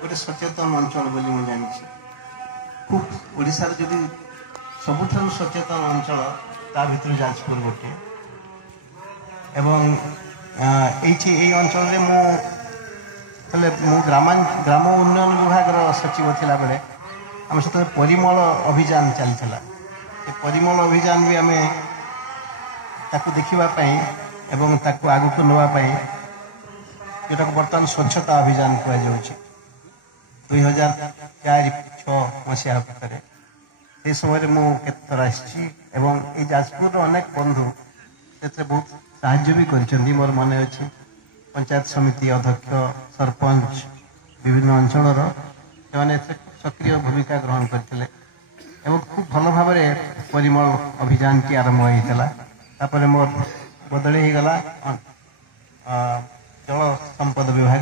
गोटे सचेतन अंचल बोली मुझे जानी खूब ओडिशार जदि सबुठारु सचेतन अंचल ता भितर जाजपुर गोटे एवं ये अंचल मु ग्राम उन्नयन विभाग सचिव थिला बेले आम से परिमल अभियान चलता परिमल अभियान भी आम ताकू देखापी एवं ताकू आगक नापी जोटा बर्तमान स्वच्छता अभियान कहुच्छे 2004-6 मसीहा भितर से समय मुझे थर आई जाजपुर अनेक बंधु से बहुत साहाय्य भी कर मोर मन अच्छी पंचायत समिति अध्यक्ष सरपंच विभिन्न अंचल से सक्रिय भूमिका ग्रहण करते खूब भल भाव परिमल अभियान की आरंभ होता मोर बदली हो गला जल संपद विभाग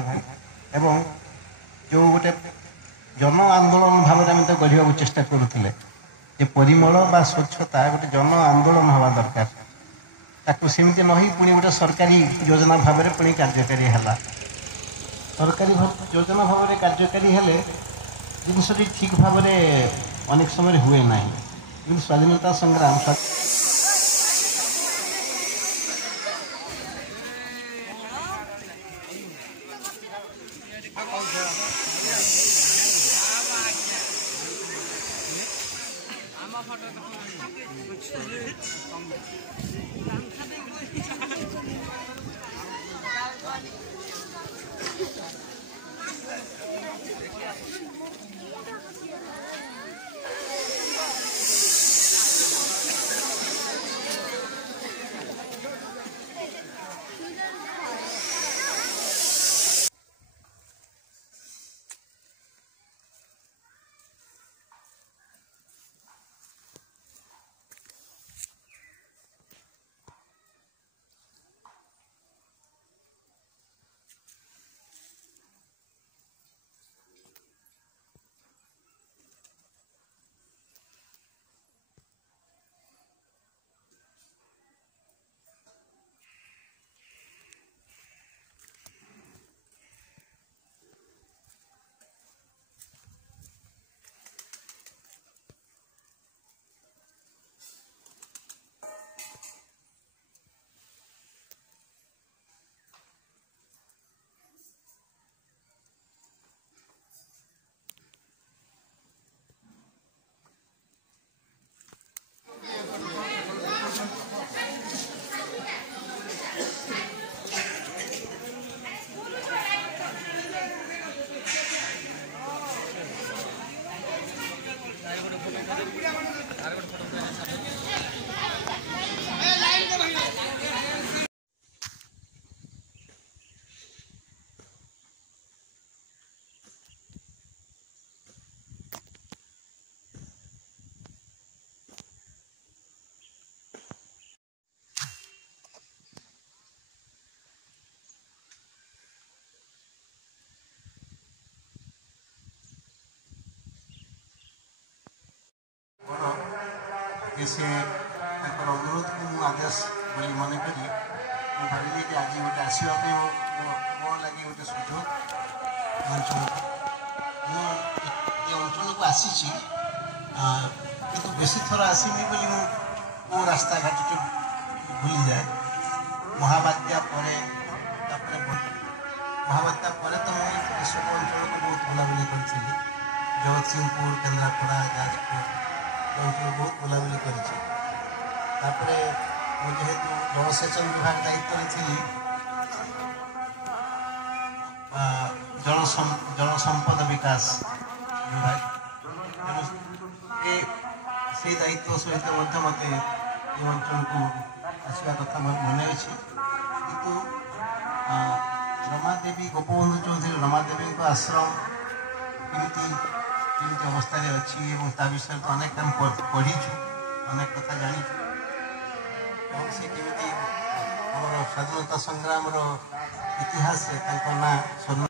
एवं जो गोटे जन आंदोलन भाव में तो गढ़ा चेष्टा करुले परिमल बा स्वच्छता गोटे जन आंदोलन हवा दरकार ताकू सेमती नही पुणी गोटे सरकारी योजना भाव में पुणी कार्यकारी है सरकारी योजना भाव में कार्यकारी हेले जिनसटी ठीक भाव में अनेक समय हुए ना स्वाधीनता संग्राम से अनुरोध को मुझे आदेश बोली मन करी भाविली कि आज गोटे आसवाई मो लगे गोटे सुजोग अंचल अंचल को आसी कि बेसी थर आसमी बोली मो रास्ता घाट भूली जाए महाबात्या महाबात्या तो मुझे सब अंचल को बहुत बुलाबुली करी जगतसिंहपुर केन्द्रापड़ा जाजपुर अंचल बहुत बुलाबुली कर जेहेतु जलसेचन विभाग दायित्व थी जल संपद विकास विभाग से दायित्व सहित मत अंचल को आसवा कथा मन अच्छे किंतु रमादेवी गोपबंधु चौधरी रमादेवी आश्रम केमी अवस्था अच्छी विषय तो अनेक आम पढ़ीचु अनेक कथा जानीचु से केमी स्वाधीनता संग्राम इतिहास ना